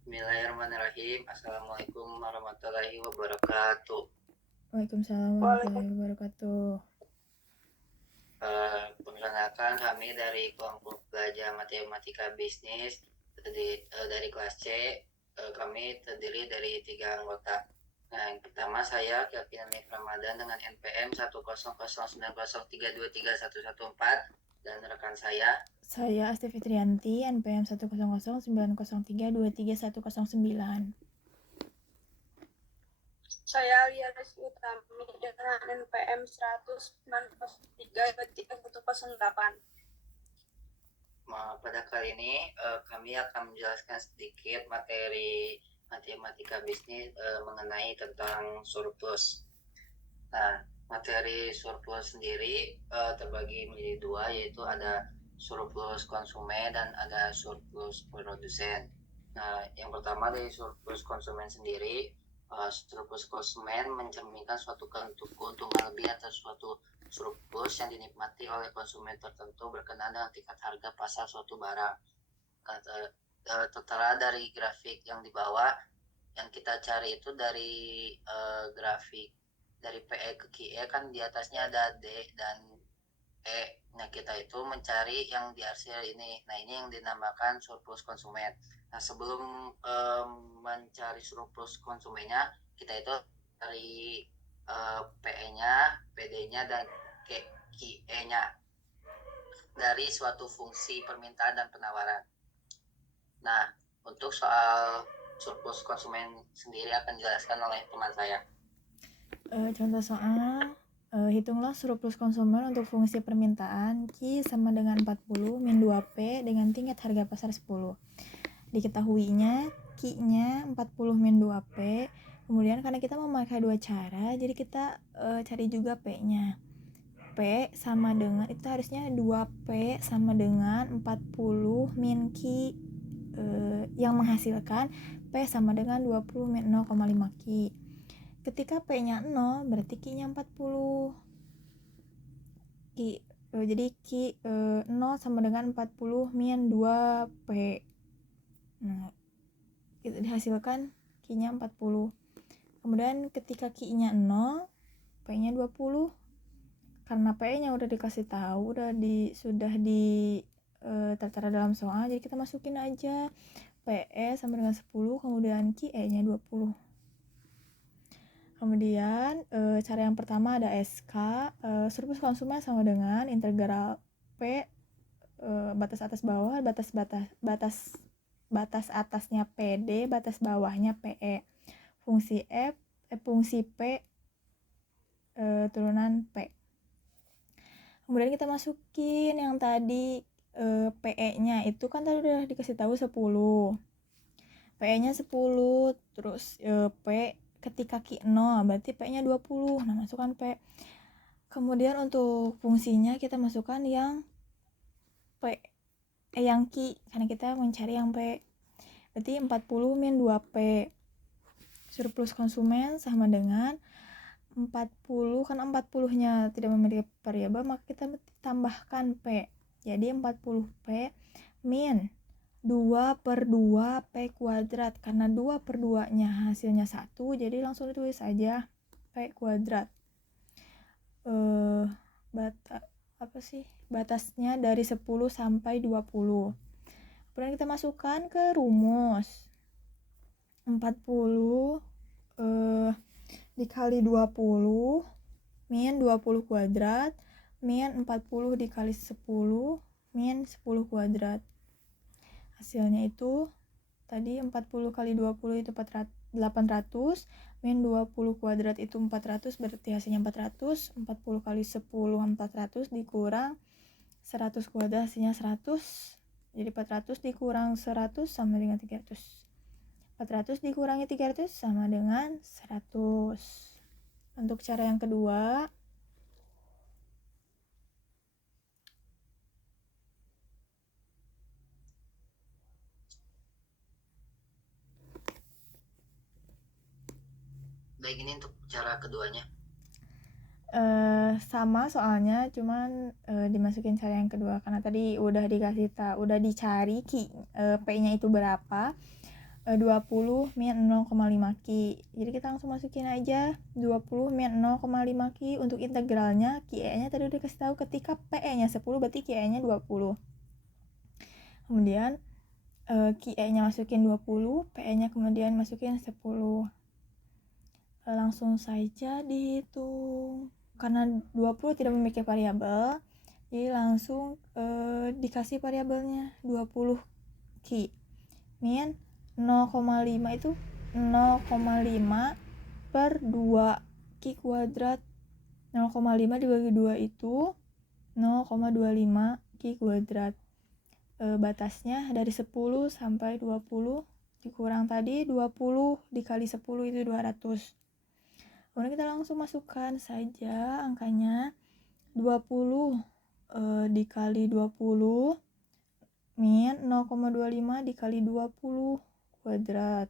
Bismillahirrahmanirrahim. Assalamualaikum warahmatullahi wabarakatuh. Waalaikumsalam warahmatullahi wabarakatuh. Perkenalkan kami dari kelompok belajar matematika bisnis dari kelas C. Kami terdiri dari 3 anggota. Nah, yang pertama saya Kevin Amir Ramadan dengan NPM 10090323114 dan rekan Saya Asti Fitrianti, NPM 1009023231109. Saya Liaris Utami dengan NPM 193.108. Pada kali ini kami akan menjelaskan sedikit materi matematika bisnis mengenai tentang surplus. Nah, materi surplus sendiri terbagi menjadi 2, yaitu ada surplus konsumen dan ada surplus produsen. Nah, yang pertama dari surplus konsumen sendiri, surplus konsumen mencerminkan suatu keuntungan lebih atas suatu surplus yang dinikmati oleh konsumen tertentu berkenaan dengan tingkat harga pasar suatu barang. Tertera dari grafik yang di bawah, yang kita cari itu dari grafik dari PE ke QE kan di atasnya ada D dan E. Nah, kita itu mencari yang di hasil ini. Nah, ini yang dinamakan surplus konsumen. Nah, sebelum mencari surplus konsumennya, kita itu cari PE-nya, PD-nya, dan QE-nya dari suatu fungsi permintaan dan penawaran. Nah, untuk soal surplus konsumen sendiri akan dijelaskan oleh teman saya. Contoh soal, hitunglah surplus konsumen untuk fungsi permintaan Q sama dengan 40 min 2P dengan tingkat harga pasar 10. Diketahuinya Q-nya 40 min 2P. Kemudian karena kita memakai dua cara, jadi kita cari juga P-nya. P sama dengan, itu harusnya 2P sama dengan 40 min Q yang menghasilkan P sama dengan 20 min 0,5 Q. Ketika P-nya 0, berarti Q-nya 40. Jadi Q 0 sama dengan 40 min 2P. Nah, itu dihasilkan Q-nya 40. Kemudian ketika Q-nya 0, P-nya 20. Karena P-nya udah dikasih tahu, sudah tertera dalam soal, jadi kita masukin aja PE sama dengan 10, kemudian QE-nya 20. Kemudian cara yang pertama ada SK, surplus konsumen sama dengan integral P, batas atas bawah, batas atasnya PD, batas bawahnya PE, fungsi P turunan P. Kemudian kita masukin yang tadi PE-nya itu kan tadi udah dikasih tahu 10. PE-nya 10, terus P ketika Q 0, berarti P-nya 20. Nah, masukkan P. Kemudian untuk fungsinya kita masukkan yang P, yang Q, karena kita mencari yang P. Berarti 40 min 2P. Surplus konsumen sama dengan 40, karena 40-nya tidak memiliki variabel, maka kita tambahkan P. Jadi 40P min 2 per 2 P kuadrat. Karena 2 per 2-nya hasilnya 1, jadi langsung ditulis aja P kuadrat. Batasnya dari 10 sampai 20. Kemudian kita masukkan ke rumus. 40 dikali 20 min 20 kuadrat min 40 dikali 10 min 10 kuadrat. Hasilnya itu tadi 40 kali 20 itu 800, min 20 kuadrat itu 400, berarti hasilnya 400. 40 kali 10 400 dikurang 100 kuadrat, hasilnya 100. Jadi 400 dikurang 100 sama dengan 300. 400 dikurangi 300 sama dengan 100. Untuk cara yang kedua, baik, ini untuk cara keduanya. sama soalnya, cuman dimasukin cara yang kedua karena tadi udah dikasih tahu, udah dicari P-nya itu berapa. 20 min 0,5 Ki. Jadi kita langsung masukin aja 20 min 0,5 Ki. Untuk integralnya, Ki-E nya tadi udah kasih tahu ketika PE nya 10 berarti Ki-E nya 20. Kemudian Ki-E nya masukin 20, PE nya kemudian masukin 10. Langsung saja dihitung. Karena 20 tidak memiliki variabel, jadi langsung dikasih variabelnya 20 Ki. Min 0,5 itu 0,5 per 2 Ki kuadrat. 0,5 dibagi 2 itu 0,25 Ki kuadrat. Batasnya dari 10 sampai 20 dikurang tadi 20 dikali 10 itu 200. Kemudian kita langsung masukkan saja angkanya 20 dikali 20 min 0,25 dikali 20 kuadrat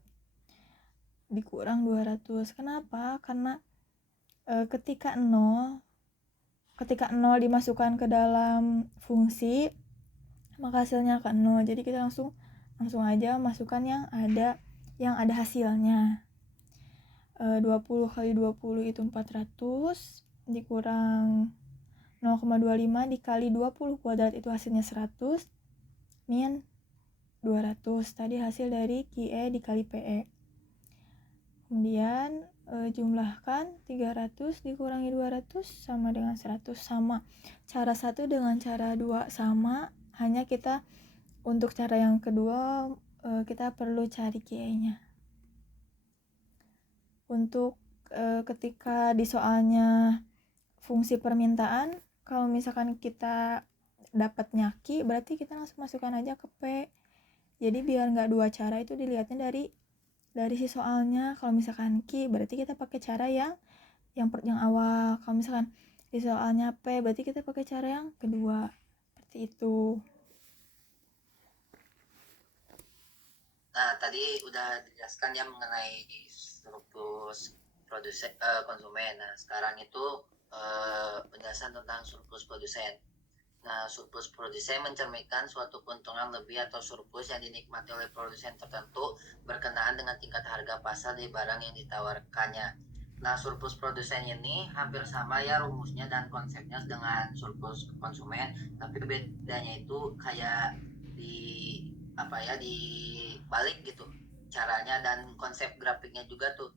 dikurang 200. Kenapa? Karena ketika 0 dimasukkan ke dalam fungsi maka hasilnya akan 0. Jadi kita langsung aja masukkan yang ada hasilnya. 20 kali 20 itu 400 dikurang 0,25 dikali 20 kuadrat itu hasilnya 100 min 200. Tadi hasil dari Ki-E dikali PE. Kemudian jumlahkan 300 dikurangi 200 sama dengan 100. Sama. Cara 1 dengan cara 2 sama, hanya kita untuk cara yang kedua kita perlu cari Ki-E nya. Untuk ketika di soalnya fungsi permintaan, kalau misalkan kita dapatnya Ki, berarti kita langsung masukkan aja ke P. Jadi biar nggak dua cara itu dilihatnya dari si soalnya. Kalau misalkan Ki, berarti kita pakai cara yang awal. Kalau misalkan di soalnya P, berarti kita pakai cara yang kedua. Seperti itu. Nah, tadi udah dijelaskan ya mengenai surplus konsumen. Nah, sekarang itu penjelasan tentang surplus produsen. Nah, surplus produsen mencerminkan suatu keuntungan lebih atau surplus yang dinikmati oleh produsen tertentu berkenaan dengan tingkat harga pasar dari barang yang ditawarkannya. Nah, surplus produsen ini hampir sama ya rumusnya dan konsepnya dengan surplus konsumen, tapi bedanya itu kayak di balik gitu caranya, dan konsep grafiknya juga tuh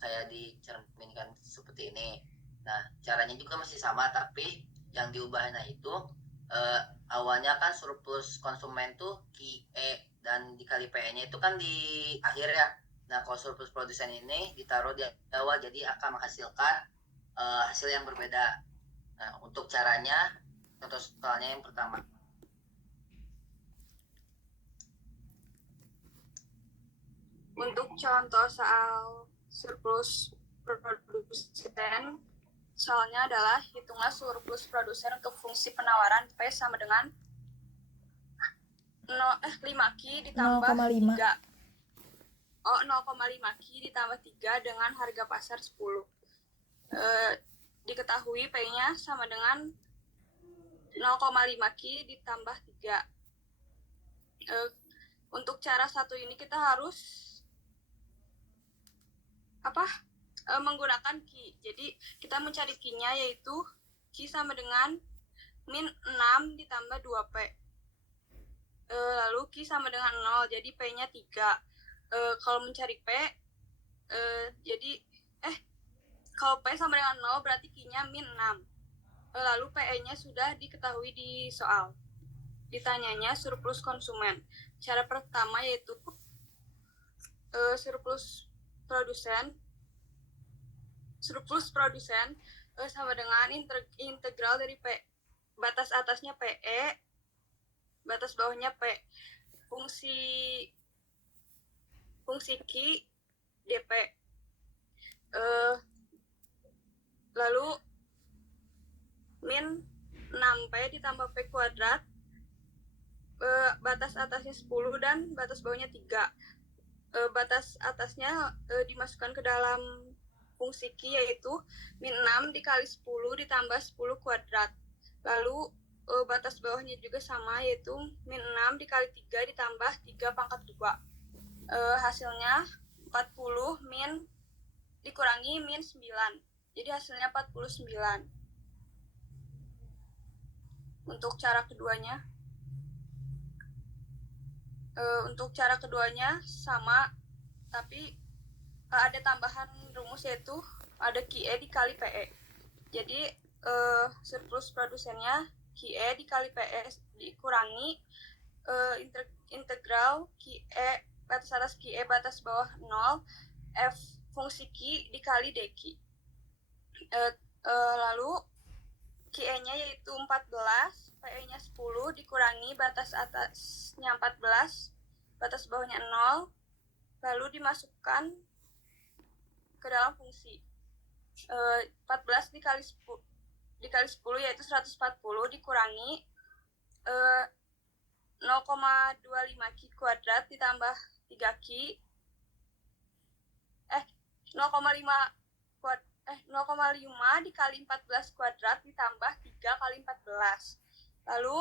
kayak dicerminkan seperti ini. Nah, caranya juga masih sama, tapi yang diubahnya itu awalnya kan surplus konsumen tuh Ki-E dan dikali PE-nya itu kan di akhir ya. Nah, kalau surplus produsen ini ditaruh di awal, jadi akan menghasilkan hasil yang berbeda. Nah, untuk caranya, contoh soalnya yang pertama. Untuk contoh soal surplus produsen, soalnya adalah hitunglah surplus produsen untuk fungsi penawaran P sama dengan 5 Ki ditambah 0,5. 3. 0,5 Ki ditambah 3 dengan harga pasar 10. Diketahui P-nya sama dengan 0,5 Ki ditambah 3. Untuk cara satu ini kita harus menggunakan Ki. Jadi kita mencari Ki-nya yaitu Ki sama dengan min 6 ditambah 2P. Lalu Ki sama dengan 0, jadi P-nya 3. Kalau mencari P, kalau P sama dengan 0 berarti Ki-nya min 6. Lalu PE-nya sudah diketahui di soal. Ditanyanya surplus konsumen. Cara pertama yaitu surplus produsen sama dengan integral dari P. Batas atasnya PE, batas bawahnya P. Fungsi Ki DP. Lalu min 6P ditambah P kuadrat, batas atasnya 10 dan batas bawahnya 3. Batas atasnya dimasukkan ke dalam fungsi Ki yaitu min 6 dikali 10 ditambah 10 kuadrat. Lalu batas bawahnya juga sama yaitu min 6 dikali 3 ditambah 3 pangkat 2. hasilnya 40 min dikurangi min 9. Jadi hasilnya 49. Untuk cara keduanya, sama, tapi ada tambahan rumus, yaitu ada QE dikali PE. Jadi surplus produsennya QE dikali PE dikurangi integral QE batas atas QE batas bawah 0 F fungsi Q dikali DQ. Lalu QE-nya yaitu 14, PE-nya 10 dikurangi batas atasnya 14, batas bawahnya 0, lalu dimasukkan ke dalam fungsi. 14 dikali 10 yaitu 140 dikurangi 0,25 Q kuadrat ditambah 3Q 0,5 dikali 14 kuadrat ditambah 3 kali 14. Lalu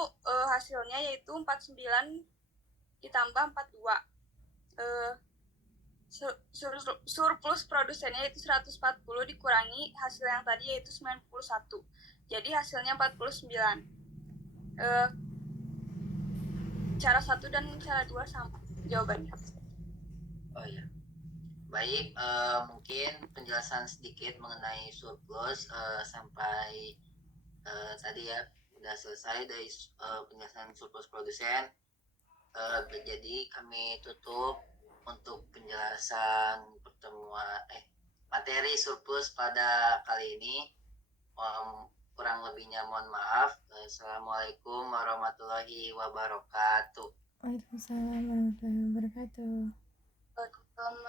hasilnya yaitu 49 ditambah 42. Surplus produsennya yaitu 140 dikurangi hasil yang tadi yaitu 91. Jadi hasilnya 49. Cara 1 dan cara 2 sama jawabannya. Oh ya. Baik, mungkin penjelasan sedikit mengenai surplus sampai tadi ya udah selesai dari penjelasan surplus produsen. Jadi kami tutup untuk penjelasan materi surplus pada kali ini. Kurang lebihnya mohon maaf. Assalamualaikum warahmatullahi wabarakatuh. Waalaikumsalam warahmatullahi wabarakatuh. Waalaikumsalam.